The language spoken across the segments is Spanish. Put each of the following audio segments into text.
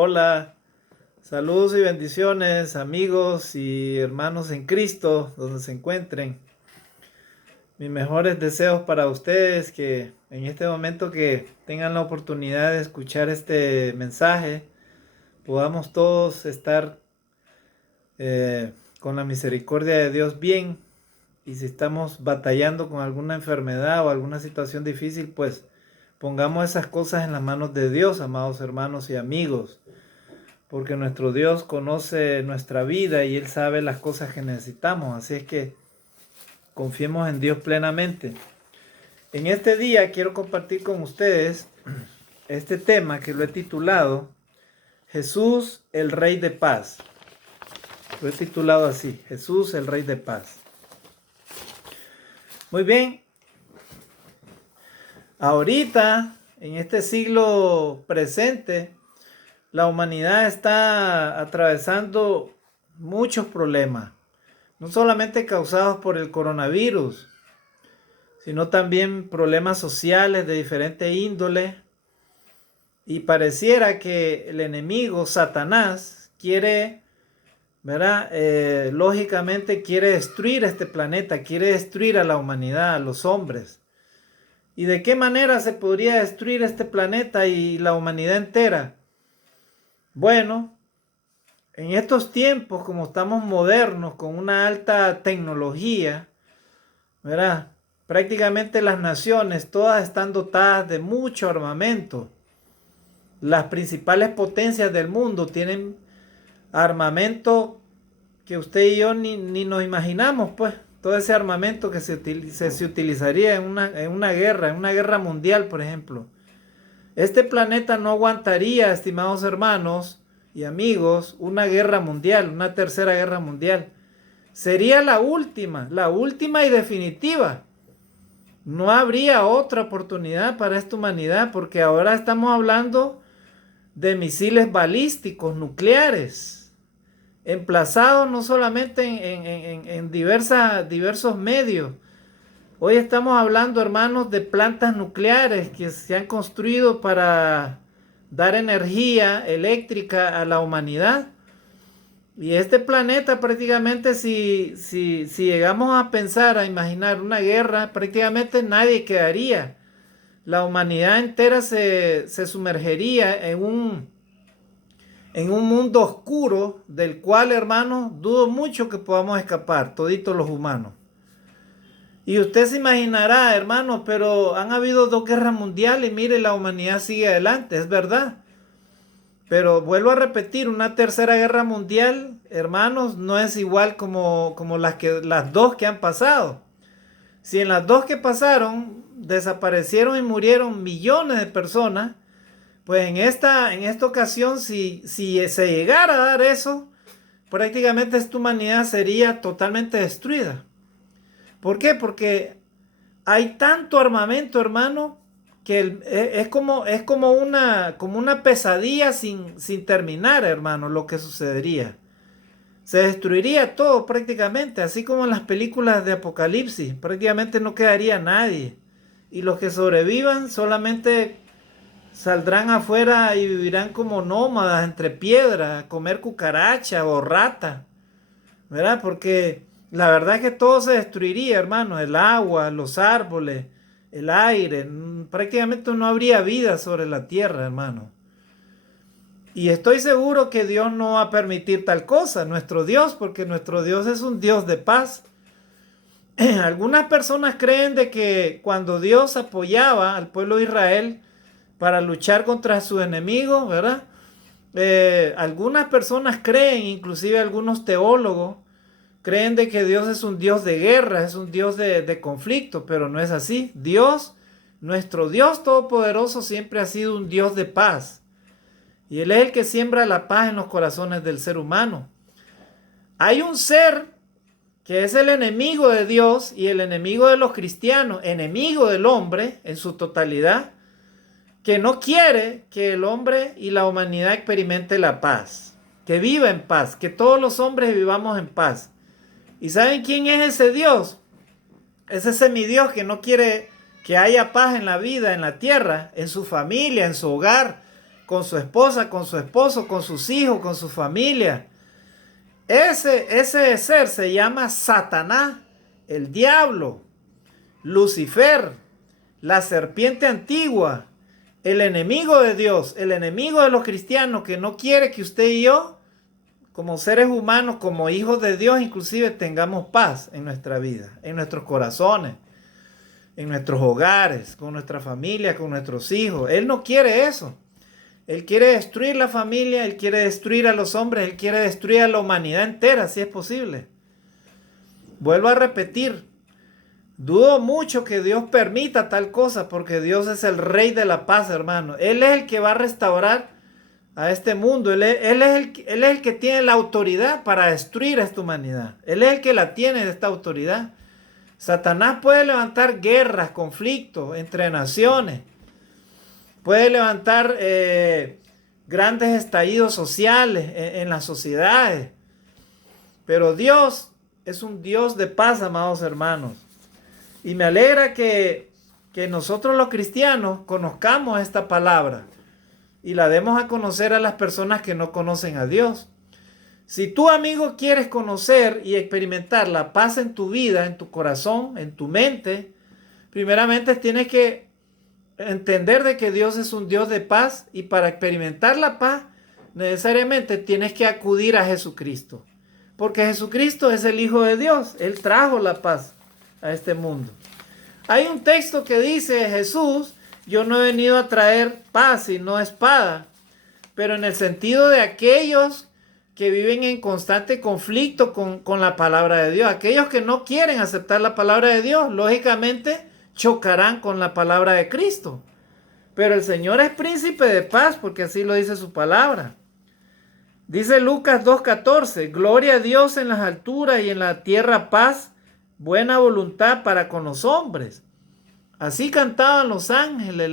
Hola, saludos y bendiciones amigos y hermanos en Cristo, donde se encuentren. Mis mejores deseos para ustedes que en este momento que tengan la oportunidad de escuchar este mensaje, podamos todos estar con la misericordia de Dios bien. Y si estamos batallando con alguna enfermedad o alguna situación difícil, pues pongamos esas cosas en las manos de Dios, amados hermanos y amigos. Porque nuestro Dios conoce nuestra vida y Él sabe las cosas que necesitamos. Así es que confiemos en Dios plenamente. En este día quiero compartir con ustedes este tema que lo he titulado Jesús, el Rey de Paz. Lo he titulado así, Jesús, el Rey de Paz. Muy bien, ahorita, en este siglo presente, la humanidad está atravesando muchos problemas. No solamente causados por el coronavirus, sino también problemas sociales de diferente índole. Y pareciera que el enemigo, Satanás, quiere, ¿verdad? Lógicamente quiere destruir este planeta, quiere destruir a la humanidad, a los hombres. ¿Y de qué manera se podría destruir este planeta y la humanidad entera? Bueno, en estos tiempos, como estamos modernos, con una alta tecnología, ¿verdad? Prácticamente las naciones todas están dotadas de mucho armamento. Las principales potencias del mundo tienen armamento que usted y yo ni nos imaginamos, pues. Todo ese armamento que se utilizaría en una guerra mundial, por ejemplo. Este planeta no aguantaría, estimados hermanos y amigos, una guerra mundial, una tercera guerra mundial. Sería la última y definitiva. No habría otra oportunidad para esta humanidad porque ahora estamos hablando de misiles balísticos nucleares, emplazados no solamente en diversos medios. Hoy estamos hablando, hermanos, de plantas nucleares que se han construido para dar energía eléctrica a la humanidad. Y este planeta prácticamente, si llegamos a pensar, a imaginar una guerra, prácticamente nadie quedaría. La humanidad entera se sumergería en un mundo oscuro del cual, hermanos, dudo mucho que podamos escapar, toditos los humanos. Y usted se imaginará, hermanos, pero han habido dos guerras mundiales y mire, la humanidad sigue adelante, es verdad. Pero vuelvo a repetir, una tercera guerra mundial, hermanos, no es igual como las dos que han pasado. Si en las dos que pasaron desaparecieron y murieron millones de personas, pues en esta ocasión, si se llegara a dar eso, prácticamente esta humanidad sería totalmente destruida. ¿Por qué? Porque hay tanto armamento, hermano, que es como una pesadilla sin terminar, hermano, lo que sucedería. Se destruiría todo prácticamente, así como en las películas de Apocalipsis. Prácticamente no quedaría nadie. Y los que sobrevivan solamente saldrán afuera y vivirán como nómadas entre piedras, a comer cucaracha o rata, ¿verdad? Porque la verdad es que todo se destruiría, hermano. El agua, los árboles, el aire. Prácticamente no habría vida sobre la tierra, hermano. Y estoy seguro que Dios no va a permitir tal cosa, nuestro Dios, porque nuestro Dios es un Dios de paz. Algunas personas creen de que cuando Dios apoyaba al pueblo de Israel para luchar contra sus enemigos, ¿verdad? Algunas personas creen, inclusive algunos teólogos, creen de que Dios es un Dios de guerra, es un Dios de conflicto, pero no es así. Dios, nuestro Dios todopoderoso siempre ha sido un Dios de paz. Y Él es el que siembra la paz en los corazones del ser humano. Hay un ser que es el enemigo de Dios y el enemigo de los cristianos, enemigo del hombre en su totalidad, que no quiere que el hombre y la humanidad experimente la paz, que viva en paz, que todos los hombres vivamos en paz. ¿Y saben quién es ese Dios? Es ese semidios que no quiere que haya paz en la vida, en la tierra, en su familia, en su hogar, con su esposa, con su esposo, con sus hijos, con su familia. Ese ser se llama Satanás, el diablo, Lucifer, la serpiente antigua, el enemigo de Dios, el enemigo de los cristianos, que no quiere que usted y yo, como seres humanos, como hijos de Dios, inclusive tengamos paz en nuestra vida, en nuestros corazones, en nuestros hogares, con nuestra familia, con nuestros hijos. Él no quiere eso. Él quiere destruir la familia, Él quiere destruir a los hombres, Él quiere destruir a la humanidad entera, si es posible. Vuelvo a repetir, dudo mucho que Dios permita tal cosa, porque Dios es el rey de la paz, hermano. Él es el que va a restaurar a este mundo. Él es el que tiene la autoridad para destruir a esta humanidad. Él es el que la tiene, esta autoridad. Satanás puede levantar guerras, conflictos entre naciones. Puede levantar grandes estallidos sociales en las sociedades. Pero Dios es un Dios de paz, amados hermanos. Y me alegra que nosotros los cristianos conozcamos esta palabra y la demos a conocer a las personas que no conocen a Dios. Si tú, amigo, quieres conocer y experimentar la paz en tu vida, en tu corazón, en tu mente, primeramente tienes que entender de que Dios es un Dios de paz, y para experimentar la paz necesariamente tienes que acudir a Jesucristo, porque Jesucristo es el Hijo de Dios. Él trajo la paz a este mundo. Hay un texto que dice: Jesús, yo no he venido a traer paz sino espada, pero en el sentido de aquellos que viven en constante conflicto con la palabra de Dios. Aquellos que no quieren aceptar la palabra de Dios, lógicamente chocarán con la palabra de Cristo. Pero el Señor es príncipe de paz, porque así lo dice su palabra. Dice Lucas 2:14, gloria a Dios en las alturas y en la tierra paz, buena voluntad para con los hombres. Así cantaban los ángeles,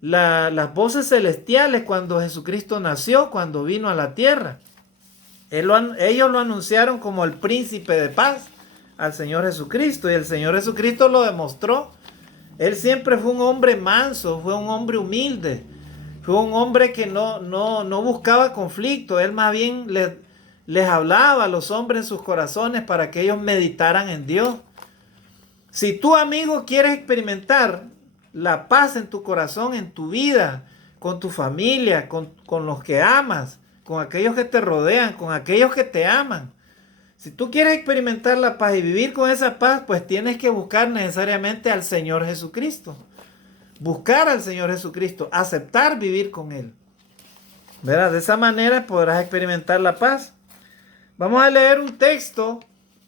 las voces celestiales cuando Jesucristo nació, cuando vino a la tierra. Ellos lo anunciaron como el príncipe de paz al Señor Jesucristo, y el Señor Jesucristo lo demostró. Él siempre fue un hombre manso, fue un hombre humilde, fue un hombre que no buscaba conflicto. Él más bien les hablaba a los hombres en sus corazones para que ellos meditaran en Dios. Si tú, amigo, quieres experimentar la paz en tu corazón, en tu vida, con tu familia, con los que amas, con aquellos que te rodean, con aquellos que te aman, si tú quieres experimentar la paz y vivir con esa paz, pues tienes que buscar necesariamente al Señor Jesucristo. Buscar al Señor Jesucristo, aceptar vivir con Él. ¿Verdad? De esa manera podrás experimentar la paz. Vamos a leer un texto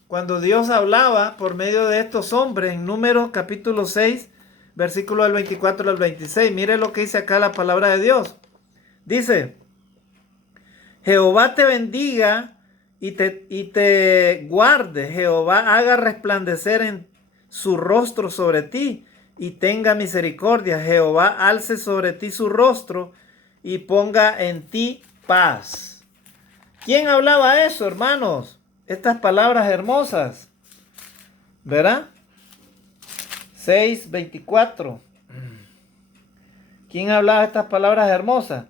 cuando Dios hablaba por medio de estos hombres en Números capítulo 6, versículo del 24 al 26. Mire lo que dice acá la palabra de Dios. Dice: Jehová te bendiga y te guarde. Jehová haga resplandecer en su rostro sobre ti y tenga misericordia. Jehová alce sobre ti su rostro y ponga en ti paz. ¿Quién hablaba eso, hermanos? Estas palabras hermosas, ¿verdad? 6:24. ¿Quién hablaba estas palabras hermosas?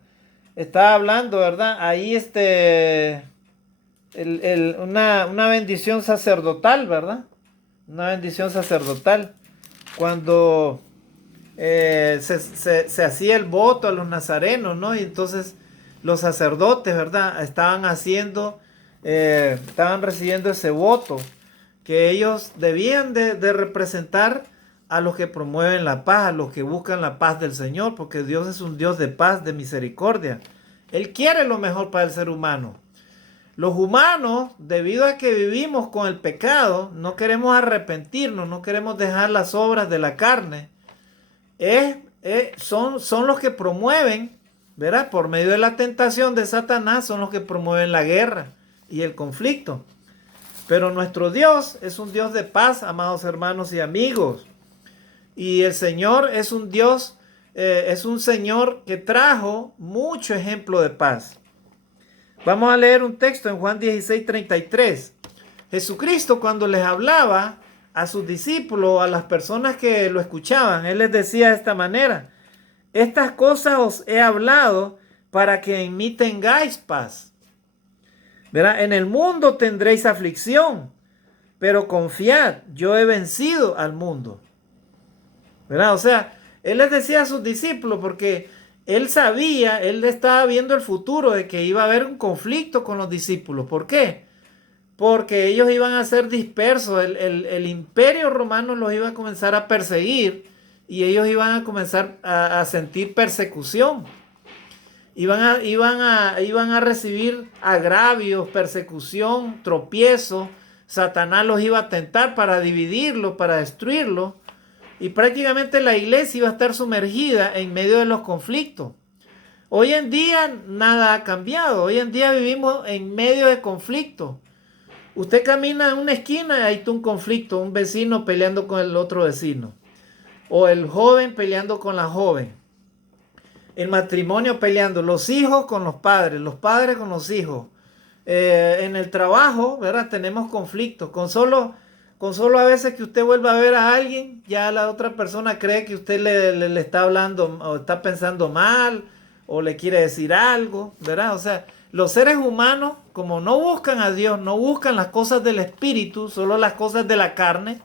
Estaba hablando, ¿verdad? Ahí una bendición sacerdotal, ¿verdad? Una bendición sacerdotal. Cuando se hacía el voto a los nazarenos, ¿no? Y entonces los sacerdotes, ¿verdad? Estaban recibiendo ese voto, que ellos debían de representar a los que promueven la paz, a los que buscan la paz del Señor, porque Dios es un Dios de paz, de misericordia. Él quiere lo mejor para el ser humano. Los humanos, debido a que vivimos con el pecado, no queremos arrepentirnos, no queremos dejar las obras de la carne. Son los que promueven, ¿verdad? Por medio de la tentación de Satanás, son los que promueven la guerra y el conflicto. Pero nuestro Dios es un Dios de paz, amados hermanos y amigos. Y el Señor es un Dios, es un Señor que trajo mucho ejemplo de paz. Vamos a leer un texto en Juan 16:33. Jesucristo, cuando les hablaba a sus discípulos, a las personas que lo escuchaban, Él les decía de esta manera: estas cosas os he hablado para que en mí tengáis paz. ¿Verdad? En el mundo tendréis aflicción, pero confiad, yo he vencido al mundo. ¿Verdad? O sea, él les decía a sus discípulos porque él sabía, él estaba viendo el futuro de que iba a haber un conflicto con los discípulos. ¿Por qué? Porque ellos iban a ser dispersos, el imperio romano los iba a comenzar a perseguir y ellos iban a comenzar a sentir persecución. Iban a recibir agravios, persecución, tropiezo. Satanás los iba a tentar para dividirlos, para destruirlos. Y prácticamente la iglesia iba a estar sumergida en medio de los conflictos. Hoy en día nada ha cambiado. Hoy en día vivimos en medio de conflictos. Usted camina en una esquina y hay un conflicto, un vecino peleando con el otro vecino. O el joven peleando con la joven. El matrimonio peleando, los hijos con los padres con los hijos. En el trabajo, ¿verdad? Tenemos conflictos. Con solo a veces que usted vuelva a ver a alguien, ya la otra persona cree que usted le está hablando o está pensando mal o le quiere decir algo, ¿verdad? O sea, los seres humanos, como no buscan a Dios, no buscan las cosas del espíritu, solo las cosas de la carne,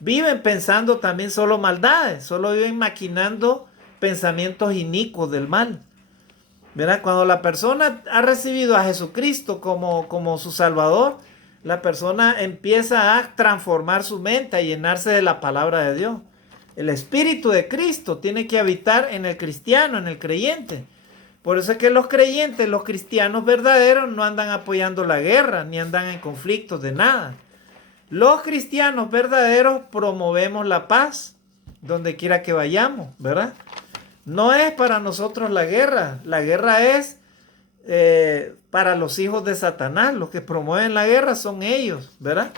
viven pensando también solo maldades, solo viven maquinando pensamientos inicuos del mal. ¿Verdad? Cuando la persona ha recibido a Jesucristo como su Salvador, la persona empieza a transformar su mente, a llenarse de la palabra de Dios. El Espíritu de Cristo tiene que habitar en el cristiano, en el creyente. Por eso es que los creyentes, los cristianos verdaderos, no andan apoyando la guerra, ni andan en conflictos de nada. Los cristianos verdaderos promovemos la paz donde quiera que vayamos, ¿verdad? No es para nosotros la guerra es para los hijos de Satanás. Los que promueven la guerra son ellos, ¿verdad?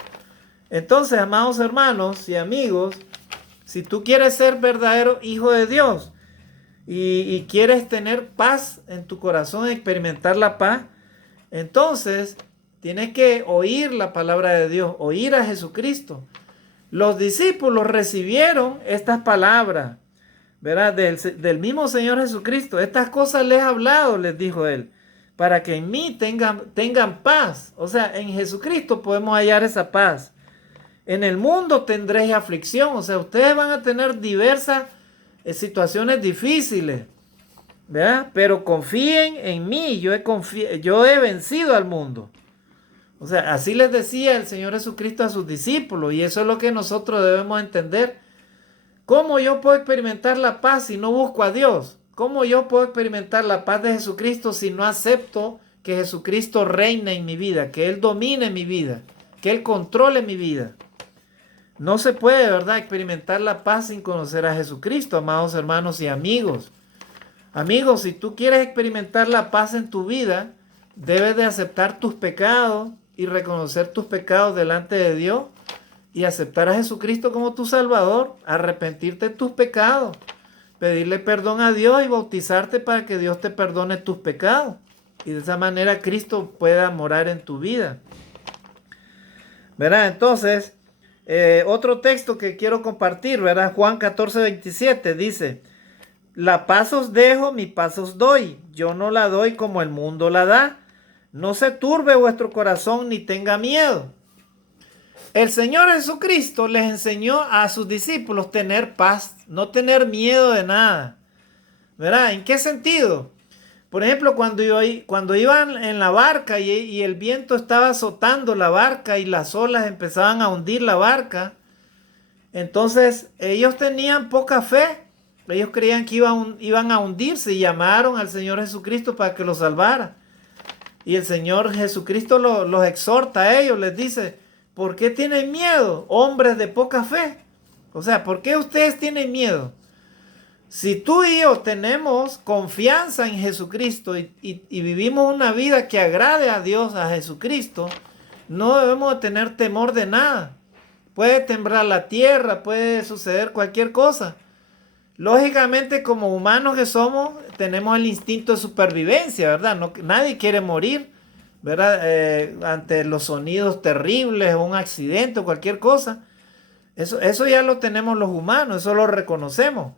Entonces, amados hermanos y amigos, si tú quieres ser verdadero hijo de Dios y quieres tener paz en tu corazón, experimentar la paz, entonces tienes que oír la palabra de Dios, oír a Jesucristo. Los discípulos recibieron estas palabras, ¿verdad? Del mismo Señor Jesucristo. Estas cosas les he hablado, les dijo él, para que en mí tengan paz. O sea, en Jesucristo podemos hallar esa paz. En el mundo tendréis aflicción. O sea, ustedes van a tener diversas situaciones difíciles, ¿verdad? Pero confíen en mí. Yo he vencido al mundo. O sea, así les decía el Señor Jesucristo a sus discípulos. Y eso es lo que nosotros debemos entender. ¿Cómo yo puedo experimentar la paz si no busco a Dios? ¿Cómo yo puedo experimentar la paz de Jesucristo si no acepto que Jesucristo reine en mi vida, que Él domine mi vida, que Él controle mi vida? No se puede, ¿verdad?, experimentar la paz sin conocer a Jesucristo, amados hermanos y amigos. Amigos, si tú quieres experimentar la paz en tu vida, debes de aceptar tus pecados y reconocer tus pecados delante de Dios y aceptar a Jesucristo como tu Salvador, arrepentirte de tus pecados, pedirle perdón a Dios y bautizarte para que Dios te perdone tus pecados. Y de esa manera Cristo pueda morar en tu vida. ¿Verdad? Entonces, otro texto que quiero compartir, ¿verdad? Juan 14:27 dice: la paz os dejo, mi paz os doy. Yo no la doy como el mundo la da. No se turbe vuestro corazón ni tenga miedo. El Señor Jesucristo les enseñó a sus discípulos tener paz, no tener miedo de nada. ¿Verdad? ¿En qué sentido? Por ejemplo, cuando iban en la barca y el viento estaba azotando la barca y las olas empezaban a hundir la barca, entonces ellos tenían poca fe. Ellos creían que iban a hundirse y llamaron al Señor Jesucristo para que los salvara. Y el Señor Jesucristo los exhorta a ellos, les dice: ¿por qué tienen miedo, hombres de poca fe? O sea, ¿por qué ustedes tienen miedo? Si tú y yo tenemos confianza en Jesucristo y vivimos una vida que agrade a Dios, a Jesucristo, no debemos tener temor de nada. Puede temblar la tierra, puede suceder cualquier cosa. Lógicamente, como humanos que somos, tenemos el instinto de supervivencia, ¿verdad? Nadie quiere morir, ¿verdad? Ante los sonidos terribles o un accidente o cualquier cosa. Eso ya lo tenemos los humanos, eso lo reconocemos.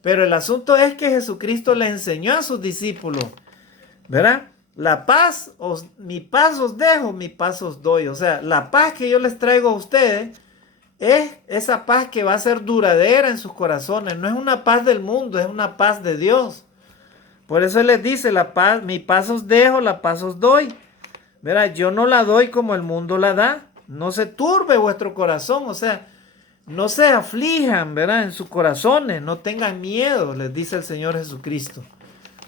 Pero el asunto es que Jesucristo le enseñó a sus discípulos ¿verdad? Mi paz os dejo, mi paz os doy. O sea, la paz que yo les traigo a ustedes es esa paz que va a ser duradera en sus corazones. No es una paz del mundo, es una paz de Dios. Por eso Él les dice, la paz, mi paz os dejo, la paz os doy. Mira, yo no la doy como el mundo la da. No se turbe vuestro corazón, o sea, no se aflijan, ¿verdad? En sus corazones, no tengan miedo, les dice el Señor Jesucristo.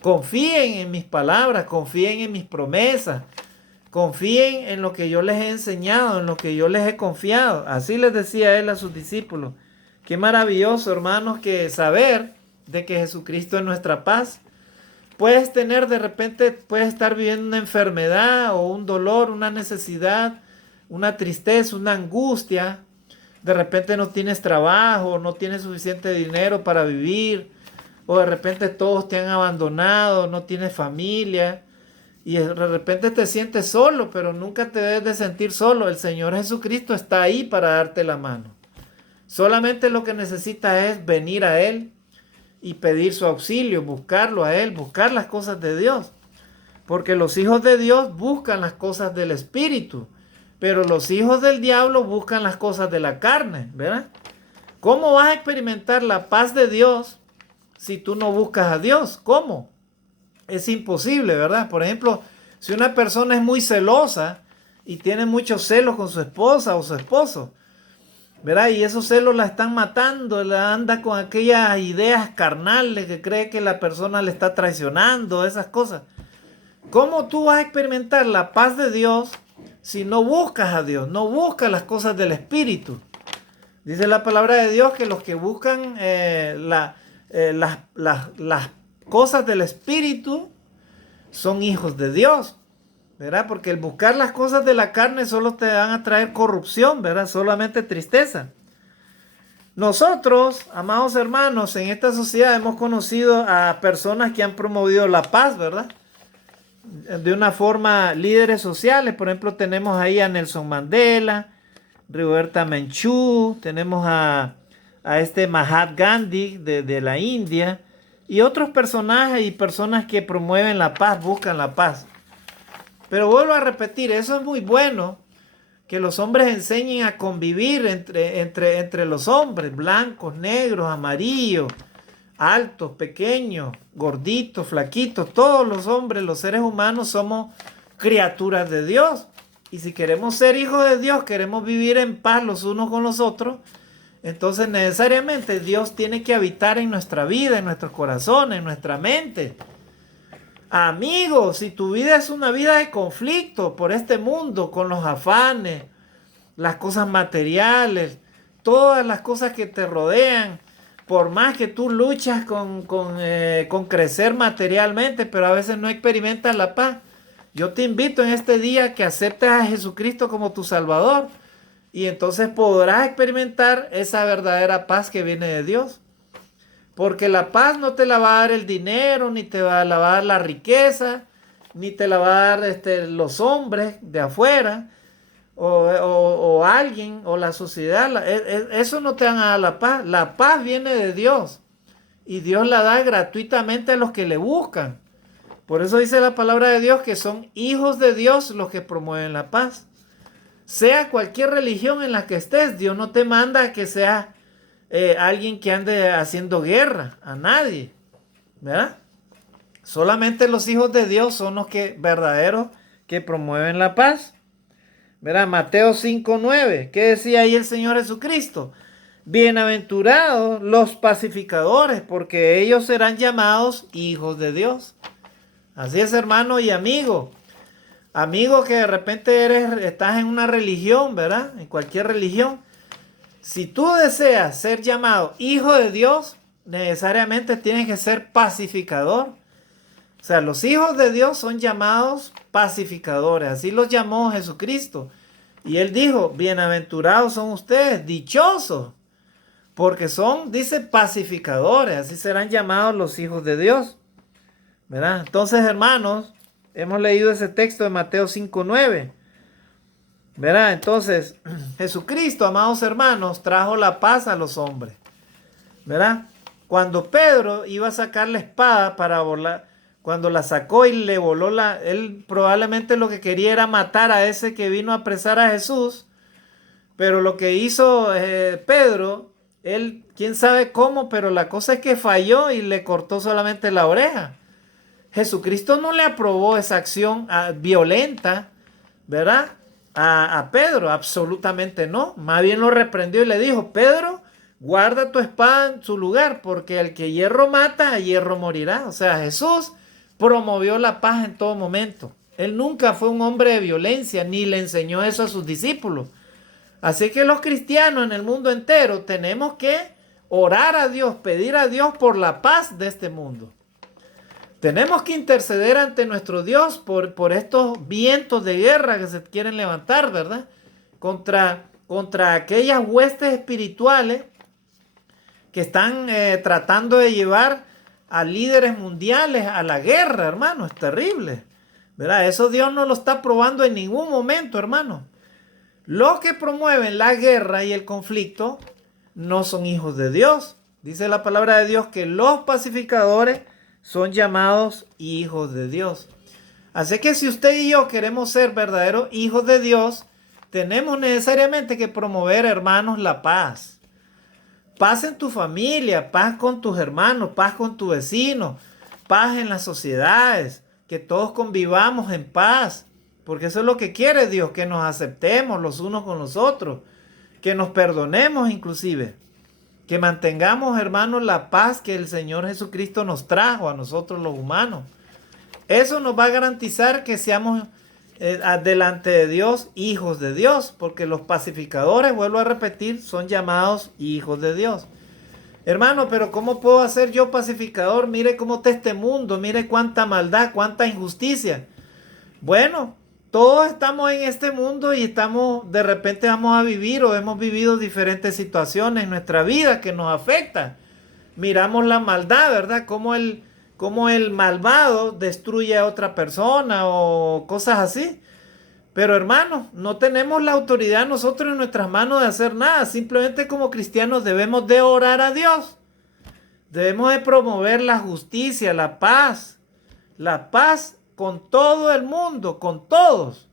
Confíen en mis palabras, confíen en mis promesas, confíen en lo que yo les he enseñado, en lo que yo les he confiado. Así les decía Él a sus discípulos. Qué maravilloso, hermanos, que saber de que Jesucristo es nuestra paz. Puedes tener de repente, puedes estar viviendo una enfermedad o un dolor, una necesidad, una tristeza, una angustia. De repente no tienes trabajo, no tienes suficiente dinero para vivir, o de repente todos te han abandonado, no tienes familia, y de repente te sientes solo, pero nunca te debes de sentir solo. El Señor Jesucristo está ahí para darte la mano. Solamente lo que necesitas es venir a Él y pedir su auxilio, buscarlo a Él, buscar las cosas de Dios. Porque los hijos de Dios buscan las cosas del Espíritu, pero los hijos del diablo buscan las cosas de la carne, ¿verdad? ¿Cómo vas a experimentar la paz de Dios si tú no buscas a Dios? ¿Cómo? Es imposible, ¿verdad? Por ejemplo, si una persona es muy celosa y tiene muchos celos con su esposa o su esposo, ¿verdad? Y esos celos la están matando, la anda con aquellas ideas carnales que cree que la persona le está traicionando, esas cosas. ¿Cómo tú vas a experimentar la paz de Dios si no buscas a Dios, no buscas las cosas del Espíritu? Dice la palabra de Dios que los que buscan las cosas del Espíritu son hijos de Dios, ¿verdad? Porque el buscar las cosas de la carne solo te van a traer corrupción, ¿verdad? Solamente tristeza. Nosotros, amados hermanos, en esta sociedad hemos conocido a personas que han promovido la paz, ¿verdad? De una forma, líderes sociales. Por ejemplo, tenemos ahí a Nelson Mandela, Roberta Menchú, tenemos a este Mahatma Gandhi de la India, y otros personajes y personas que promueven la paz, buscan la paz. Pero vuelvo a repetir, eso es muy bueno, que los hombres enseñen a convivir entre los hombres, blancos, negros, amarillos, altos, pequeños, gorditos, flaquitos. Todos los hombres, los seres humanos, somos criaturas de Dios. Y si queremos ser hijos de Dios, queremos vivir en paz los unos con los otros, entonces necesariamente Dios tiene que habitar en nuestra vida, en nuestros corazones, en nuestra mente. Amigos, si tu vida es una vida de conflicto por este mundo, con los afanes, las cosas materiales, todas las cosas que te rodean, por más que tú luchas con crecer materialmente, pero a veces no experimentas la paz, yo te invito en este día que aceptes a Jesucristo como tu Salvador, y entonces podrás experimentar esa verdadera paz que viene de Dios. Porque la paz no te la va a dar el dinero, ni te la va a dar la riqueza, ni te la va a dar los hombres de afuera, o alguien, o la sociedad. Eso no te van a dar la paz. La paz viene de Dios. Y Dios la da gratuitamente a los que le buscan. Por eso dice la palabra de Dios que son hijos de Dios los que promueven la paz. Sea cualquier religión en la que estés, Dios no te manda a que seas alguien que ande haciendo guerra a nadie, ¿verdad? Solamente los hijos de Dios son los verdaderos que promueven la paz, ¿verdad? Mateo 5:9, ¿qué decía ahí el Señor Jesucristo? Bienaventurados los pacificadores, porque ellos serán llamados hijos de Dios. Así es, hermano y amigo. Amigo que de repente estás en una religión, ¿verdad? En cualquier religión. Si tú deseas ser llamado hijo de Dios, necesariamente tienes que ser pacificador. O sea, los hijos de Dios son llamados pacificadores. Así los llamó Jesucristo. Y Él dijo, bienaventurados son ustedes, dichosos. Porque son, dice, pacificadores. Así serán llamados los hijos de Dios, ¿verdad? Entonces, hermanos, hemos leído ese texto de Mateo 5:9. ¿Verdad? Entonces, Jesucristo, amados hermanos, trajo la paz a los hombres. ¿Verdad? Cuando Pedro iba a sacar la espada para volar, cuando la sacó y le voló él probablemente lo que quería era matar a ese que vino a apresar a Jesús, pero lo que hizo Pedro, él, quién sabe cómo, pero la cosa es que falló y le cortó solamente la oreja. Jesucristo no le aprobó esa acción violenta, ¿verdad? A Pedro, absolutamente no. Más bien lo reprendió y le dijo, Pedro, guarda tu espada en su lugar, porque el que hierro mata, a hierro morirá. O sea, Jesús promovió la paz en todo momento. Él nunca fue un hombre de violencia, ni le enseñó eso a sus discípulos. Así que los cristianos en el mundo entero tenemos que orar a Dios, pedir a Dios por la paz de este mundo. Tenemos que interceder ante nuestro Dios por estos vientos de guerra que se quieren levantar, ¿verdad? Contra aquellas huestes espirituales que están tratando de llevar a líderes mundiales a la guerra, hermano. Es terrible, ¿verdad? Eso Dios no lo está probando en ningún momento, hermano. Los que promueven la guerra y el conflicto no son hijos de Dios. Dice la palabra de Dios que los pacificadores son llamados hijos de Dios. Así que si usted y yo queremos ser verdaderos hijos de Dios, tenemos necesariamente que promover, hermanos, la paz. Paz en tu familia, paz con tus hermanos, paz con tu vecino, paz en las sociedades, que todos convivamos en paz. Porque eso es lo que quiere Dios, que nos aceptemos los unos con los otros, que nos perdonemos inclusive. Que mantengamos, hermanos, la paz que el Señor Jesucristo nos trajo a nosotros los humanos. Eso nos va a garantizar que seamos delante de Dios, hijos de Dios. Porque los pacificadores, vuelvo a repetir, son llamados hijos de Dios. Hermano, pero ¿cómo puedo ser yo pacificador? Mire cómo está este mundo, mire cuánta maldad, cuánta injusticia. Bueno, todos estamos en este mundo y de repente vamos a vivir o hemos vivido diferentes situaciones en nuestra vida que nos afectan. Miramos la maldad, ¿verdad? Cómo el malvado destruye a otra persona o cosas así. Pero hermanos, no tenemos la autoridad nosotros en nuestras manos de hacer nada. Simplemente como cristianos debemos de orar a Dios. Debemos de promover la justicia, la paz. La paz con todo el mundo, con todos.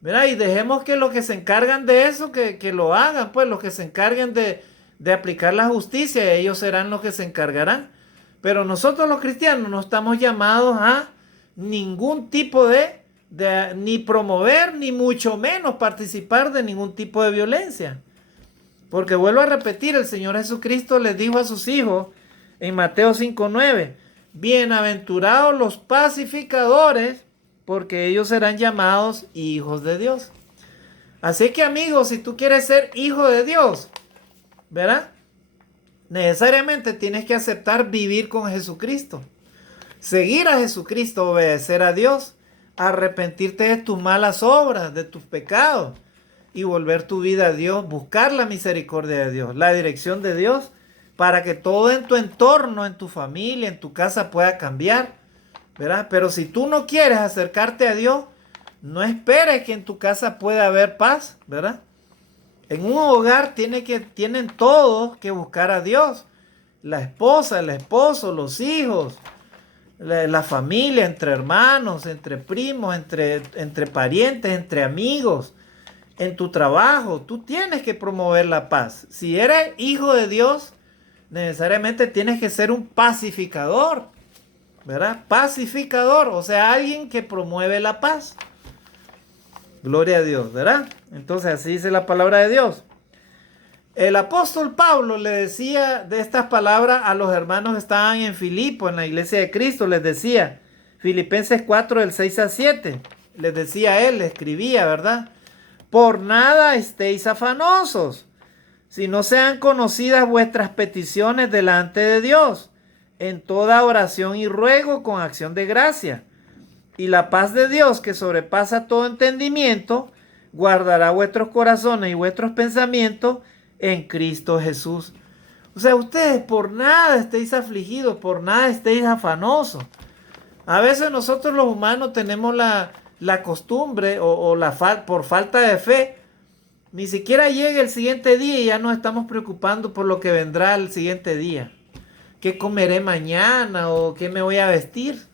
¿Verdad? Y dejemos que los que se encargan de eso, que lo hagan, pues los que se encarguen de aplicar la justicia, ellos serán los que se encargarán. Pero nosotros los cristianos no estamos llamados a ningún tipo ni promover, ni mucho menos participar de ningún tipo de violencia. Porque vuelvo a repetir, el Señor Jesucristo les dijo a sus hijos en Mateo 5:9, bienaventurados los pacificadores, porque ellos serán llamados hijos de Dios. Así que amigos, si tú quieres ser hijo de Dios, ¿verdad? Necesariamente tienes que aceptar vivir con Jesucristo. Seguir a Jesucristo, obedecer a Dios, arrepentirte de tus malas obras, de tus pecados y volver tu vida a Dios, buscar la misericordia de Dios, la dirección de Dios, para que todo en tu entorno, en tu familia, en tu casa pueda cambiar, ¿verdad? Pero si tú no quieres acercarte a Dios, no esperes que en tu casa pueda haber paz, ¿verdad? En un hogar tienen todos que buscar a Dios. La esposa, el esposo, los hijos, la familia, entre hermanos, entre primos, entre parientes, entre amigos, en tu trabajo. Tú tienes que promover la paz. Si eres hijo de Dios, necesariamente tienes que ser un pacificador, ¿verdad? Pacificador, o sea, alguien que promueve la paz. Gloria a Dios, ¿verdad? Entonces así dice la palabra de Dios. El apóstol Pablo le decía de estas palabras a los hermanos que estaban en Filipo, en la iglesia de Cristo. Les decía, Filipenses 4, del 6 al 7. Les decía a él, le escribía, ¿verdad? Por nada estéis afanosos, si no sean conocidas vuestras peticiones delante de Dios, en toda oración y ruego con acción de gracia. Y la paz de Dios, que sobrepasa todo entendimiento, guardará vuestros corazones y vuestros pensamientos en Cristo Jesús. O sea, ustedes por nada estéis afligidos, por nada estéis afanosos. A veces nosotros los humanos tenemos la costumbre por falta de fe, ni siquiera llega el siguiente día y ya nos estamos preocupando por lo que vendrá el siguiente día. ¿Qué comeré mañana o qué me voy a vestir?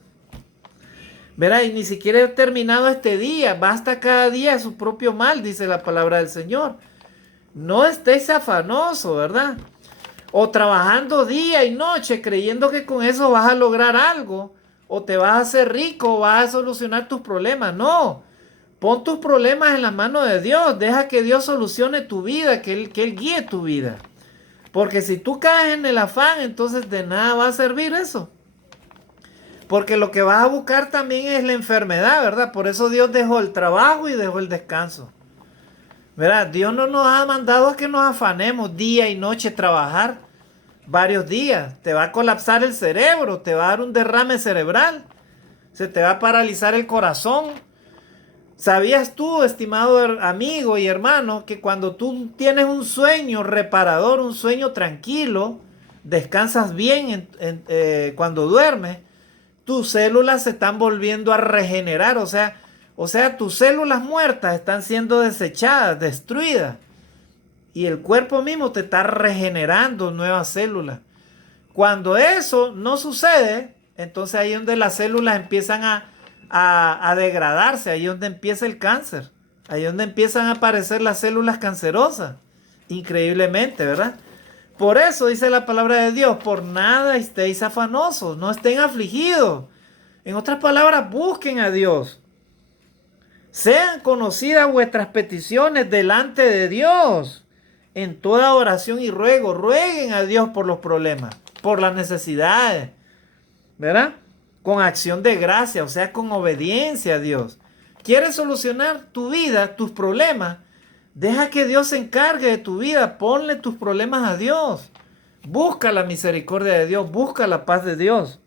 Verá, y ni siquiera he terminado este día. Basta cada día su propio mal, dice la palabra del Señor. No estéis afanosos, ¿verdad? O trabajando día y noche creyendo que con eso vas a lograr algo. O te vas a hacer rico o vas a solucionar tus problemas. No. Pon tus problemas en la mano de Dios. Deja que Dios solucione tu vida, que Él guíe tu vida. Porque si tú caes en el afán, entonces de nada va a servir eso. Porque lo que vas a buscar también es la enfermedad, ¿verdad? Por eso Dios dejó el trabajo y dejó el descanso. ¿Verdad? Dios no nos ha mandado a que nos afanemos día y noche a trabajar varios días. Te va a colapsar el cerebro, te va a dar un derrame cerebral, se te va a paralizar el corazón. ¿Sabías tú, estimado amigo y hermano, que cuando tú tienes un sueño reparador, un sueño tranquilo, descansas bien cuando duermes? Tus células se están volviendo a regenerar, o sea, tus células muertas están siendo desechadas, destruidas, y el cuerpo mismo te está regenerando nuevas células. Cuando eso no sucede, entonces ahí es donde las células empiezan a degradarse, ahí es donde empieza el cáncer, ahí es donde empiezan a aparecer las células cancerosas, increíblemente, ¿verdad? Por eso dice la palabra de Dios, por nada estéis afanosos, no estén afligidos. En otras palabras, busquen a Dios. Sean conocidas vuestras peticiones delante de Dios. En toda oración y ruego, rueguen a Dios por los problemas, por las necesidades, ¿verdad? Con acción de gracia, o sea, con obediencia a Dios. ¿Quieres solucionar tu vida, tus problemas? Deja que Dios se encargue de tu vida. Ponle tus problemas a Dios. Busca la misericordia de Dios. Busca la paz de Dios.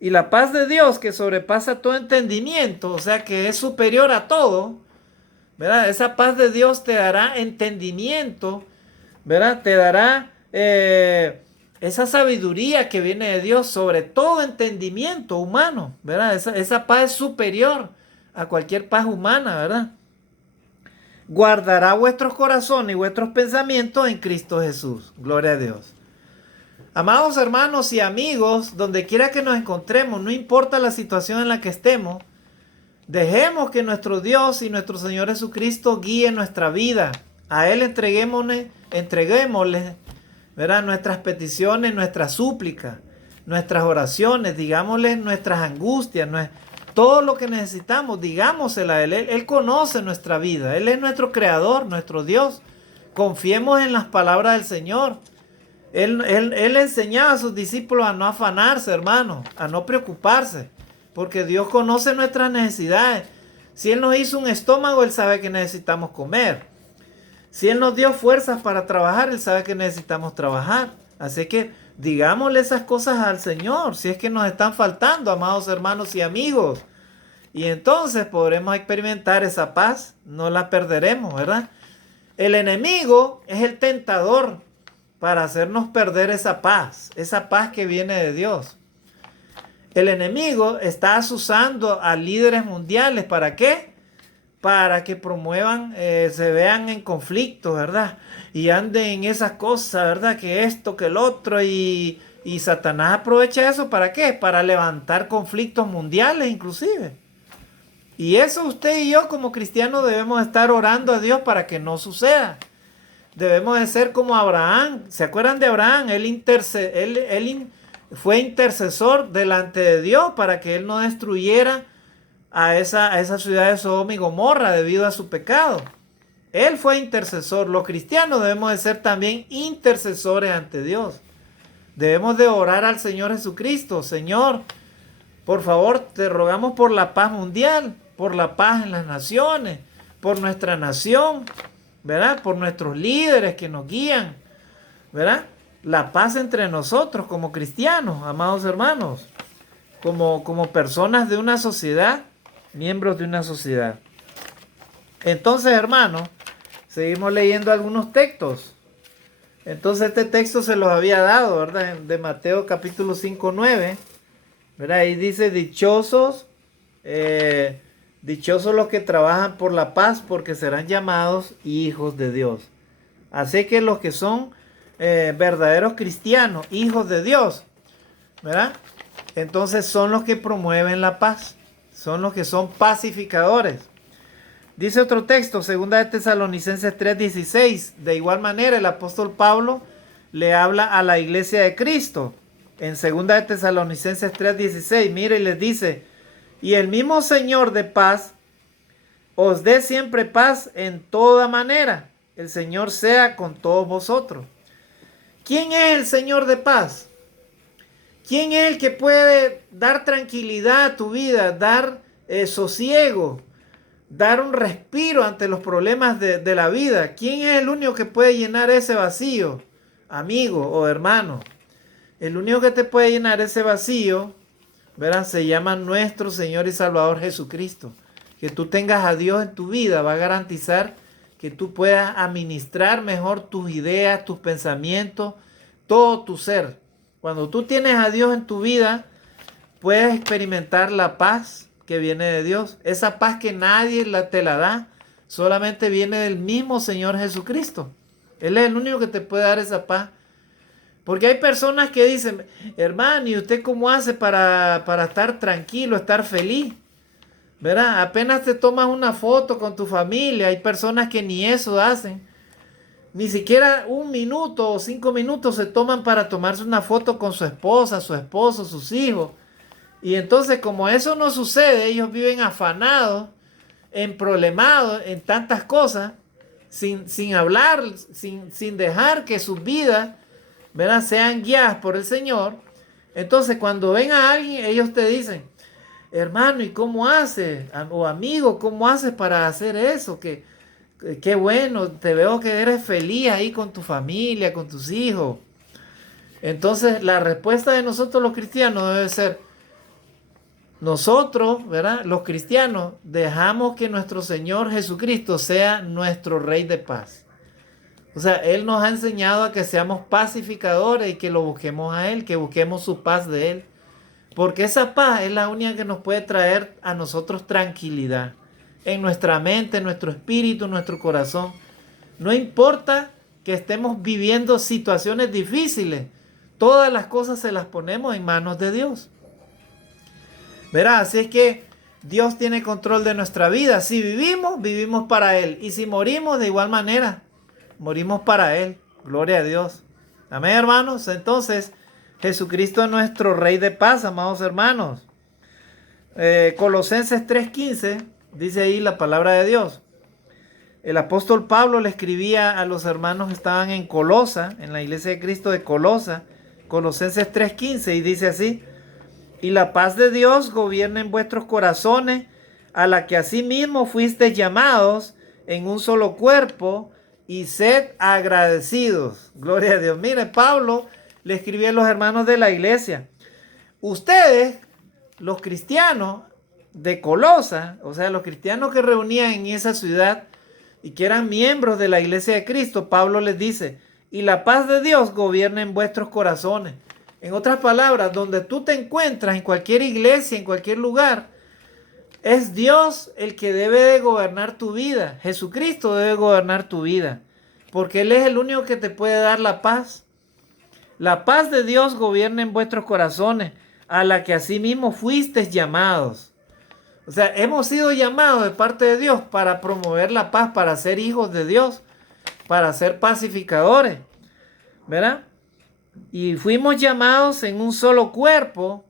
Y la paz de Dios que sobrepasa todo entendimiento, o sea que es superior a todo, ¿verdad? Esa paz de Dios te dará entendimiento, ¿verdad? Te dará esa sabiduría que viene de Dios sobre todo entendimiento humano, ¿verdad? Esa paz es superior a cualquier paz humana, ¿verdad? Guardará vuestros corazones y vuestros pensamientos en Cristo Jesús. Gloria a Dios. Amados hermanos y amigos, donde quiera que nos encontremos, no importa la situación en la que estemos, dejemos que nuestro Dios y nuestro Señor Jesucristo guíe nuestra vida. A Él entreguémosle, ¿verdad? Nuestras peticiones, nuestras súplicas, nuestras oraciones, digámosle nuestras angustias, todo lo que necesitamos, digámosela a Él. Él conoce nuestra vida. Él es nuestro creador, nuestro Dios. Confiemos en las palabras del Señor. Él enseñaba a sus discípulos a no afanarse, hermano, a no preocuparse, porque Dios conoce nuestras necesidades. Si Él nos hizo un estómago, Él sabe que necesitamos comer. Si Él nos dio fuerzas para trabajar, Él sabe que necesitamos trabajar. Así que digámosle esas cosas al Señor, si es que nos están faltando, amados hermanos y amigos. Y entonces podremos experimentar esa paz, no la perderemos, ¿verdad? El enemigo es el tentador para hacernos perder esa paz que viene de Dios. El enemigo está asusando a líderes mundiales, ¿para qué? Para que promuevan, se vean en conflicto, ¿verdad? Y anden en esas cosas, ¿verdad? Que esto, que el otro, y Satanás aprovecha eso, ¿para qué? Para levantar conflictos mundiales inclusive. Y eso usted y yo como cristianos debemos estar orando a Dios para que no suceda. Debemos de ser como Abraham. ¿Se acuerdan de Abraham? Él fue intercesor delante de Dios para que él no destruyera a esa ciudad de Sodoma y Gomorra debido a su pecado. Él fue intercesor. Los cristianos debemos de ser también intercesores ante Dios. Debemos de orar al Señor Jesucristo. Señor, por favor, te rogamos por la paz mundial, por la paz en las naciones, por nuestra nación, ¿verdad? Por nuestros líderes que nos guían, ¿verdad? La paz entre nosotros como cristianos, amados hermanos, como personas de una sociedad, miembros de una sociedad. Entonces, hermanos, seguimos leyendo algunos textos. Entonces este texto se los había dado, ¿verdad? De Mateo capítulo 5:9, ¿verdad? Ahí dice, dichosos los que trabajan por la paz, porque serán llamados hijos de Dios. Así que los que son verdaderos cristianos, hijos de Dios, ¿verdad? Entonces son los que promueven la paz. son los que son pacificadores. Dice otro texto, 2 de Tesalonicenses 3:16. De igual manera, el apóstol Pablo le habla a la iglesia de Cristo. En 2 de Tesalonicenses 3:16, mire y les dice, y el mismo Señor de paz os dé siempre paz en toda manera. El Señor sea con todos vosotros. ¿Quién es el Señor de paz? ¿Quién es el que puede dar tranquilidad a tu vida, dar sosiego, dar un respiro ante los problemas de la vida? ¿Quién es el único que puede llenar ese vacío, amigo o hermano? El único que te puede llenar ese vacío, verán, se llama nuestro Señor y Salvador Jesucristo. Que tú tengas a Dios en tu vida va a garantizar que tú puedas administrar mejor tus ideas, tus pensamientos, todo tu ser. Cuando tú tienes a Dios en tu vida, puedes experimentar la paz que viene de Dios. Esa paz que nadie te la da, solamente viene del mismo Señor Jesucristo. Él es el único que te puede dar esa paz. Porque hay personas que dicen, hermano, ¿y usted cómo hace para estar tranquilo, estar feliz? ¿Verdad? Apenas te tomas una foto con tu familia, hay personas que ni eso hacen. Ni siquiera 1 minuto o 5 minutos se toman para tomarse una foto con su esposa, su esposo, sus hijos. Y entonces, como eso no sucede, ellos viven afanados, emproblemados en tantas cosas, sin hablar, sin dejar que sus vidas, ¿verdad?, sean guiadas por el Señor. Entonces, cuando ven a alguien, ellos te dicen, hermano, ¿y cómo haces? O amigo, ¿cómo haces para hacer eso? Qué bueno, te veo que eres feliz ahí con tu familia, con tus hijos. Entonces, la respuesta de nosotros los cristianos debe ser, nosotros, ¿verdad?, los cristianos, dejamos que nuestro Señor Jesucristo sea nuestro Rey de paz. O sea, Él nos ha enseñado a que seamos pacificadores y que lo busquemos a Él, que busquemos su paz de Él. Porque esa paz es la única que nos puede traer a nosotros tranquilidad en nuestra mente, en nuestro espíritu, en nuestro corazón. No importa que estemos viviendo situaciones difíciles, todas las cosas se las ponemos en manos de Dios. Verá, así es que Dios tiene control de nuestra vida. Si vivimos, vivimos para Él. Y si morimos, de igual manera, morimos para Él. Gloria a Dios. Amén, hermanos. Entonces, Jesucristo es nuestro Rey de paz, amados hermanos. Colosenses 3:15, dice ahí la palabra de Dios. El apóstol Pablo le escribía a los hermanos que estaban en Colosa, en la iglesia de Cristo de Colosa, Colosenses 3:15, y dice así, y la paz de Dios gobierna en vuestros corazones, a la que asimismo fuisteis llamados en un solo cuerpo, y sed agradecidos. Gloria a Dios. Mire, Pablo le escribía a los hermanos de la iglesia, ustedes, los cristianos de Colosa, o sea, los cristianos que reunían en esa ciudad y que eran miembros de la iglesia de Cristo, Pablo les dice, y la paz de Dios gobierna en vuestros corazones. En otras palabras, donde tú te encuentras, en cualquier iglesia, en cualquier lugar, es Dios el que debe de gobernar tu vida. Jesucristo debe gobernar tu vida, porque Él es el único que te puede dar la paz. La paz de Dios gobierna en vuestros corazones, a la que asimismo fuisteis llamados. O sea, hemos sido llamados de parte de Dios para promover la paz, para ser hijos de Dios, para ser pacificadores, ¿verdad? Y fuimos llamados en un solo cuerpo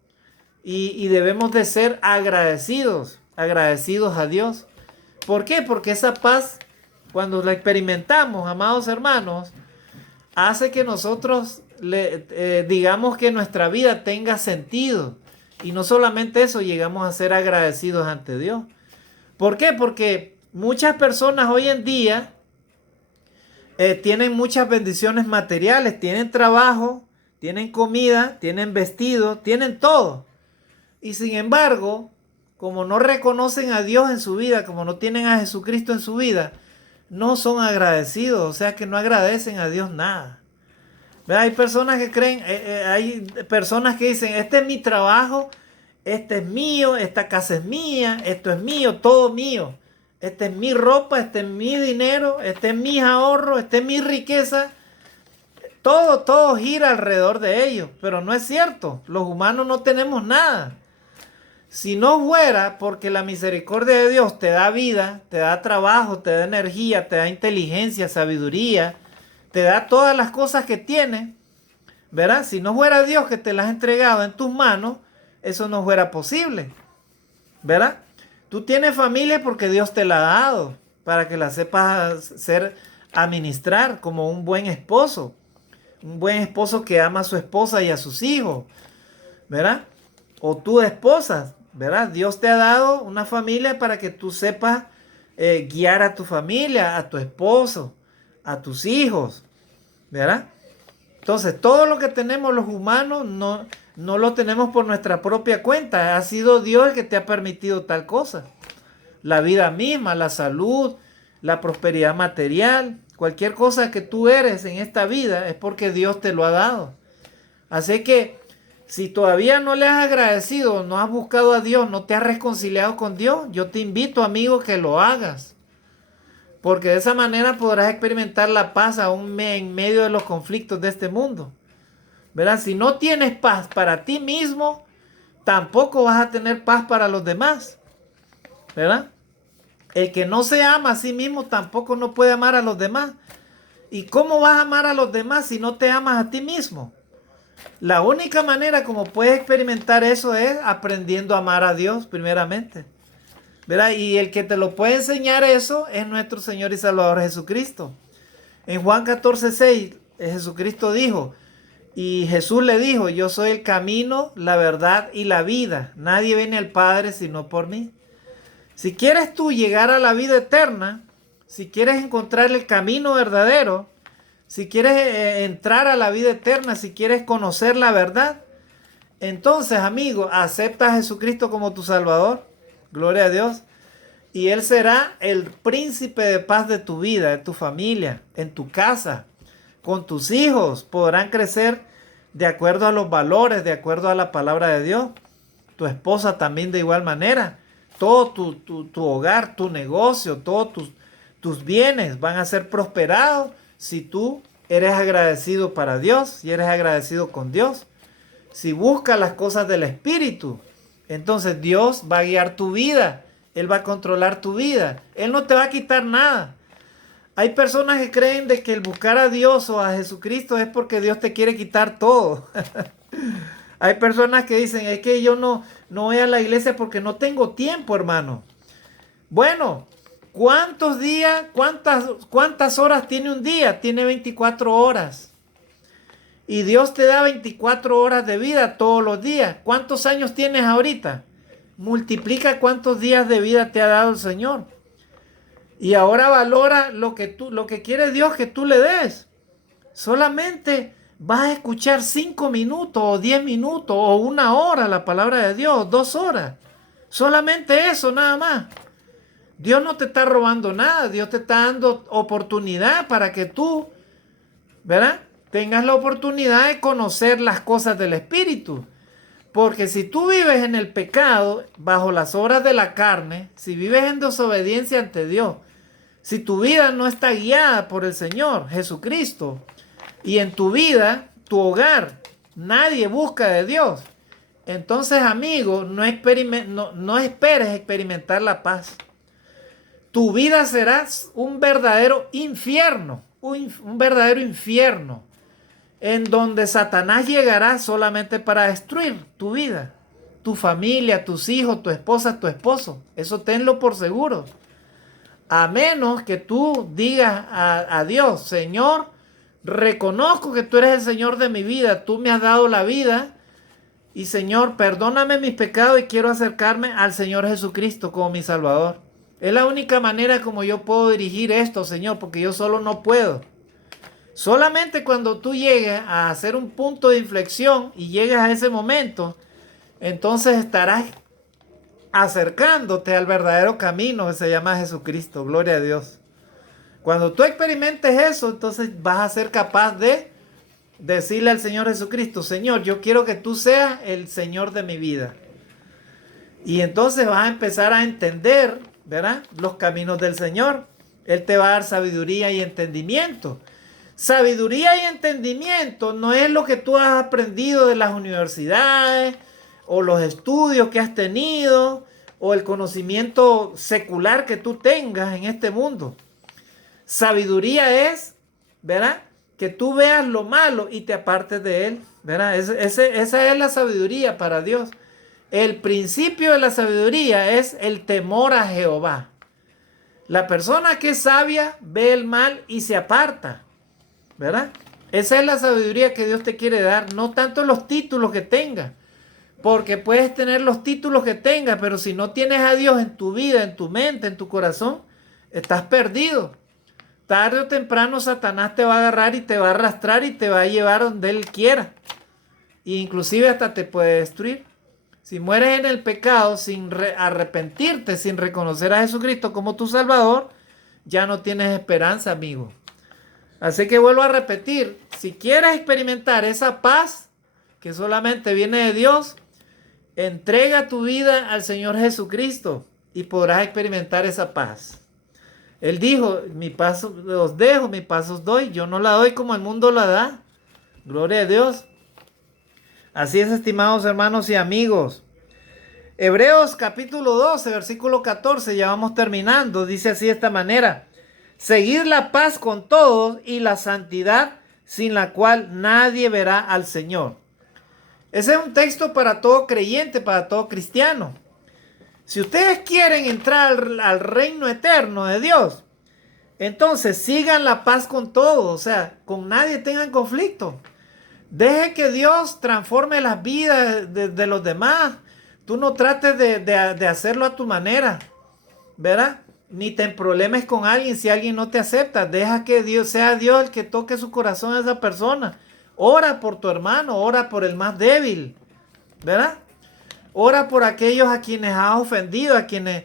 y debemos de ser agradecidos a Dios. ¿Por qué? Porque esa paz, cuando la experimentamos, amados hermanos, hace que nosotros digamos que nuestra vida tenga sentido. Y no solamente eso, llegamos a ser agradecidos ante Dios. ¿Por qué? Porque muchas personas hoy en día tienen muchas bendiciones materiales, tienen trabajo, tienen comida, tienen vestido, tienen todo. Y sin embargo, como no reconocen a Dios en su vida, como no tienen a Jesucristo en su vida, no son agradecidos, o sea que no agradecen a Dios nada. Hay personas que creen, hay personas que dicen, este es mi trabajo, este es mío, esta casa es mía, esto es mío, todo mío. Esta es mi ropa, este es mi dinero, este es mis ahorros, esta es mi riqueza. Todo gira alrededor de ellos, pero no es cierto. Los humanos no tenemos nada. Si no fuera porque la misericordia de Dios te da vida, te da trabajo, te da energía, te da inteligencia, sabiduría, te da todas las cosas que tienes, ¿verdad? Si no fuera Dios que te las ha entregado en tus manos, eso no fuera posible, ¿verdad? Tú tienes familia porque Dios te la ha dado, para que la sepas administrar como un buen esposo que ama a su esposa y a sus hijos, ¿verdad? O tu esposa, ¿verdad? Dios te ha dado una familia para que tú sepas guiar a tu familia, a tu esposo, a tus hijos, ¿verdad? Entonces, todo lo que tenemos los humanos no lo tenemos por nuestra propia cuenta. Ha sido Dios el que te ha permitido tal cosa. La vida misma, la salud, la prosperidad material, cualquier cosa que tú eres en esta vida es porque Dios te lo ha dado. Así que si todavía no le has agradecido, no has buscado a Dios, no te has reconciliado con Dios, yo te invito, amigo, que lo hagas. Porque de esa manera podrás experimentar la paz aún en medio de los conflictos de este mundo. ¿Verdad? Si no tienes paz para ti mismo, tampoco vas a tener paz para los demás. ¿Verdad? El que no se ama a sí mismo tampoco no puede amar a los demás. ¿Y cómo vas a amar a los demás si no te amas a ti mismo? La única manera como puedes experimentar eso es aprendiendo a amar a Dios primeramente. ¿Verdad? Y el que te lo puede enseñar eso es nuestro Señor y Salvador Jesucristo. En Juan 14:6, Jesucristo dijo, y Jesús le dijo, yo soy el camino, la verdad y la vida. Nadie viene al Padre sino por mí. Si quieres tú llegar a la vida eterna, si quieres encontrar el camino verdadero, si quieres entrar a la vida eterna, si quieres conocer la verdad, entonces, amigo, acepta a Jesucristo como tu Salvador. Gloria a Dios. Y Él será el príncipe de paz de tu vida, de tu familia, en tu casa, con tus hijos. Podrán crecer de acuerdo a los valores, de acuerdo a la palabra de Dios. Tu esposa también de igual manera. Todo tu hogar, tu negocio, todos tus bienes van a ser prosperados si tú eres agradecido para Dios y eres agradecido con Dios. Si buscas las cosas del Espíritu, entonces Dios va a guiar tu vida. Él va a controlar tu vida. Él no te va a quitar nada. Hay personas que creen de que el buscar a Dios o a Jesucristo es porque Dios te quiere quitar todo. Hay personas que dicen, es que yo no voy a la iglesia porque no tengo tiempo, hermano. Bueno, ¿cuántos días, cuántas horas tiene un día? Tiene 24 horas. Y Dios te da 24 horas de vida todos los días. ¿Cuántos años tienes ahorita? Multiplica cuántos días de vida te ha dado el Señor. Y ahora valora lo que quiere Dios que tú le des. Solamente vas a escuchar 5 minutos o 10 minutos o 1 hora la palabra de Dios, 2 horas. Solamente eso, nada más. Dios no te está robando nada. Dios te está dando oportunidad para que tú, ¿verdad?, tengas la oportunidad de conocer las cosas del Espíritu. Porque si tú vives en el pecado, bajo las obras de la carne, si vives en desobediencia ante Dios, si tu vida no está guiada por el Señor Jesucristo, y en tu vida, tu hogar, nadie busca de Dios, entonces, amigo, no esperes experimentar la paz. Tu vida será un verdadero infierno, un verdadero infierno, en donde Satanás llegará solamente para destruir tu vida, tu familia, tus hijos, tu esposa, tu esposo. Eso tenlo por seguro. A menos que tú digas a Dios, Señor, reconozco que tú eres el Señor de mi vida, tú me has dado la vida, y Señor, perdóname mis pecados y quiero acercarme al Señor Jesucristo como mi Salvador. Es la única manera como yo puedo dirigir esto, Señor, porque yo solo no puedo. Solamente cuando tú llegues a hacer un punto de inflexión y llegues a ese momento, entonces estarás acercándote al verdadero camino que se llama Jesucristo. Gloria a Dios. Cuando tú experimentes eso, entonces vas a ser capaz de decirle al Señor Jesucristo, Señor, yo quiero que tú seas el Señor de mi vida. Y entonces vas a empezar a entender, ¿verdad?, los caminos del Señor. Él te va a dar sabiduría y entendimiento. Sabiduría y entendimiento no es lo que tú has aprendido de las universidades o los estudios que has tenido, o el conocimiento secular que tú tengas en este mundo. Sabiduría es, ¿verdad?, que tú veas lo malo y te apartes de él, ¿verdad? Esa es la sabiduría para Dios. El principio de la sabiduría es el temor a Jehová. La persona que es sabia ve el mal y se aparta, ¿verdad? Esa es la sabiduría que Dios te quiere dar, no tanto los títulos que tengas, porque puedes tener los títulos que tengas, pero si no tienes a Dios en tu vida, en tu mente, en tu corazón, estás perdido. Tarde o temprano Satanás te va a agarrar y te va a arrastrar y te va a llevar donde él quiera. E inclusive hasta te puede destruir. Si mueres en el pecado sin arrepentirte, sin reconocer a Jesucristo como tu Salvador, ya no tienes esperanza, amigo. Así que vuelvo a repetir, si quieres experimentar esa paz que solamente viene de Dios, entrega tu vida al Señor Jesucristo y podrás experimentar esa paz. Él dijo, mi paz os dejo, mi paz os doy. Yo no la doy como el mundo la da. Gloria a Dios. Así es, estimados hermanos y amigos. Hebreos capítulo 12, versículo 14, ya vamos terminando. Dice así de esta manera. Seguid la paz con todos y la santidad, sin la cual nadie verá al Señor. Ese es un texto para todo creyente, para todo cristiano. Si ustedes quieren entrar al reino eterno de Dios, entonces sigan la paz con todos, o sea, con nadie tengan conflicto. Deje que Dios transforme las vidas de los demás. Tú no trates de hacerlo a tu manera, ¿verdad? Ni te problemes con alguien si alguien no te acepta. Deja que Dios sea Dios el que toque su corazón a esa persona. Ora por tu hermano, ora por el más débil, ¿verdad? Ora por aquellos a quienes has ofendido, a quienes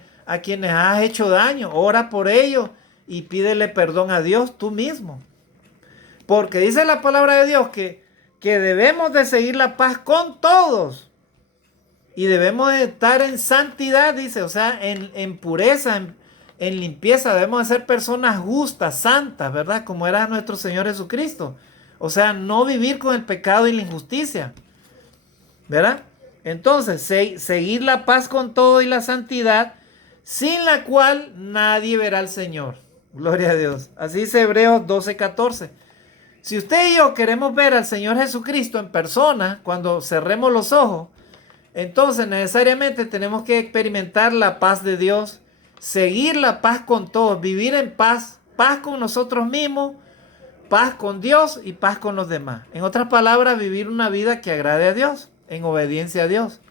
has hecho daño. Ora por ellos y pídele perdón a Dios tú mismo. Porque dice la palabra de Dios que debemos de seguir la paz con todos. Y debemos de estar en santidad, dice, o sea, en pureza, en limpieza. Debemos de ser personas justas, santas, ¿verdad? Como era nuestro Señor Jesucristo. O sea, no vivir con el pecado y la injusticia, ¿verdad? Entonces, seguir la paz con todo y la santidad, sin la cual nadie verá al Señor. Gloria a Dios. Así dice Hebreos 12:14. Si usted y yo queremos ver al Señor Jesucristo en persona, cuando cerremos los ojos, entonces necesariamente tenemos que experimentar la paz de Dios, seguir la paz con todos, vivir en paz, paz con nosotros mismos, paz con Dios y paz con los demás. En otras palabras, vivir una vida que agrade a Dios, en obediencia a Dios,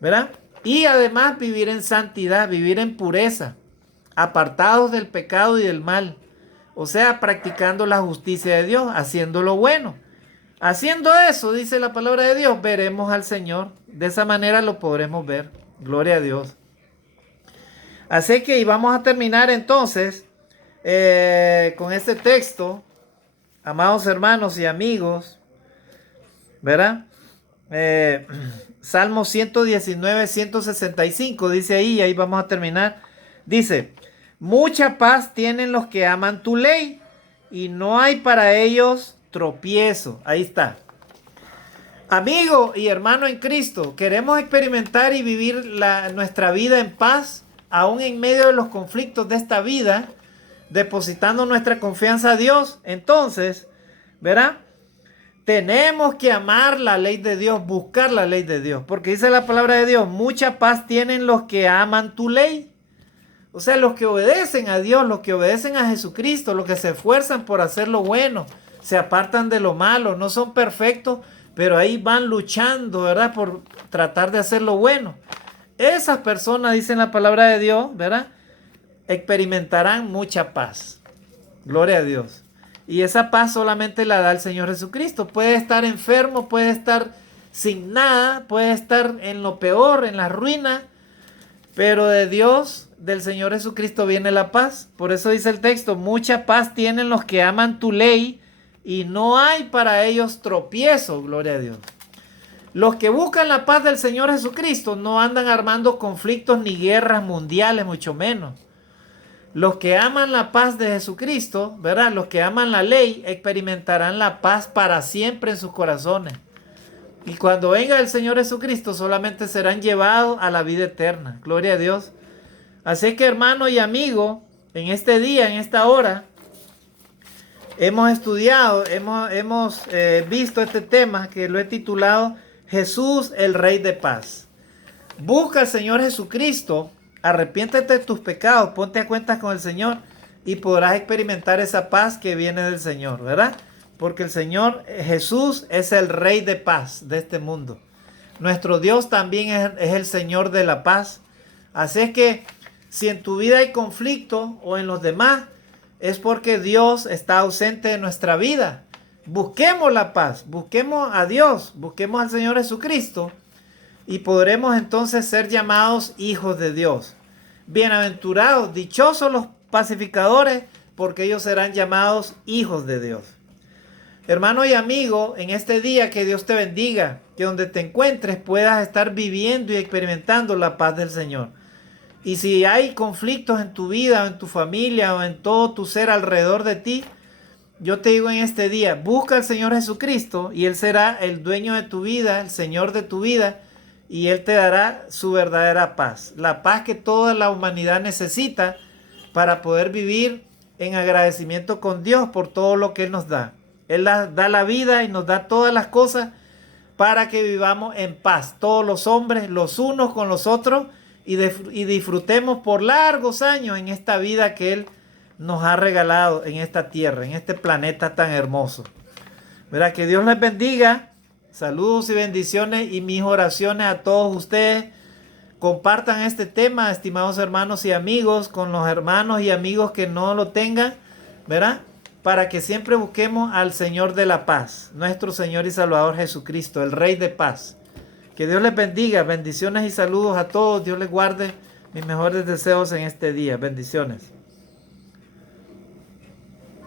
¿verdad? Y además vivir en santidad, vivir en pureza, apartados del pecado y del mal. O sea, practicando la justicia de Dios, haciendo lo bueno. Haciendo eso, dice la palabra de Dios, veremos al Señor. De esa manera lo podremos ver. Gloria a Dios. Así que y vamos a terminar entonces con este texto, amados hermanos y amigos, ¿verdad? Salmo 119, 165, dice ahí, y ahí vamos a terminar. Dice, mucha paz tienen los que aman tu ley, y no hay para ellos tropiezo. Ahí está. Amigo y hermano en Cristo, queremos experimentar y vivir nuestra vida en paz, aún en medio de los conflictos de esta vida, depositando nuestra confianza a Dios. Entonces, ¿verdad? Tenemos que amar la ley de Dios, buscar la ley de Dios, porque dice la palabra de Dios, mucha paz tienen los que aman tu ley. O sea, los que obedecen a Dios, los que obedecen a Jesucristo, los que se esfuerzan por hacer lo bueno, se apartan de lo malo, no son perfectos, pero ahí van luchando, ¿verdad? Por tratar de hacer lo bueno. Esas personas, dicen la palabra de Dios, ¿verdad? Experimentarán mucha paz. Gloria a Dios. Y esa paz solamente la da el Señor Jesucristo. Puede estar enfermo, puede estar sin nada, puede estar en lo peor, en la ruina, pero de Dios, del Señor Jesucristo viene la paz. Por eso dice el texto, mucha paz tienen los que aman tu ley y no hay para ellos tropiezo. Gloria a Dios. Los que buscan la paz del Señor Jesucristo no andan armando conflictos ni guerras mundiales, mucho menos. Los que aman la paz de Jesucristo, ¿verdad? Los que aman la ley experimentarán la paz para siempre en sus corazones. Y cuando venga el Señor Jesucristo, solamente serán llevados a la vida eterna. Gloria a Dios. Así que, hermano y amigo, en este día, en esta hora, hemos estudiado, hemos visto este tema que lo he titulado Jesús, el Rey de Paz. Busca al Señor Jesucristo, arrepiéntete de tus pecados, ponte a cuentas con el Señor y podrás experimentar esa paz que viene del Señor, ¿verdad? Porque el Señor Jesús es el Rey de paz de este mundo. Nuestro Dios también es el Señor de la paz. Así es que si en tu vida hay conflicto o en los demás, es porque Dios está ausente de nuestra vida. Busquemos la paz, busquemos a Dios, busquemos al Señor Jesucristo y podremos entonces ser llamados hijos de Dios. Bienaventurados, dichosos los pacificadores, porque ellos serán llamados hijos de Dios. Hermano y amigo, en este día que Dios te bendiga, que donde te encuentres puedas estar viviendo y experimentando la paz del Señor. Y si hay conflictos en tu vida, o en tu familia, o en todo tu ser alrededor de ti, yo te digo en este día, busca al Señor Jesucristo y Él será el dueño de tu vida, el Señor de tu vida, y Él te dará su verdadera paz. La paz que toda la humanidad necesita para poder vivir en agradecimiento con Dios por todo lo que Él nos da. Él da la vida y nos da todas las cosas para que vivamos en paz, todos los hombres, los unos con los otros, y disfrutemos por largos años en esta vida que Él nos ha regalado en esta tierra, en este planeta tan hermoso. Verá, que Dios les bendiga. Saludos y bendiciones y mis oraciones a todos ustedes. Compartan este tema, estimados hermanos y amigos, con los hermanos y amigos que no lo tengan, ¿verdad? Para que siempre busquemos al Señor de la paz, nuestro Señor y Salvador Jesucristo, el Rey de paz. Que Dios les bendiga, bendiciones y saludos a todos. Dios les guarde, mis mejores deseos en este día. Bendiciones.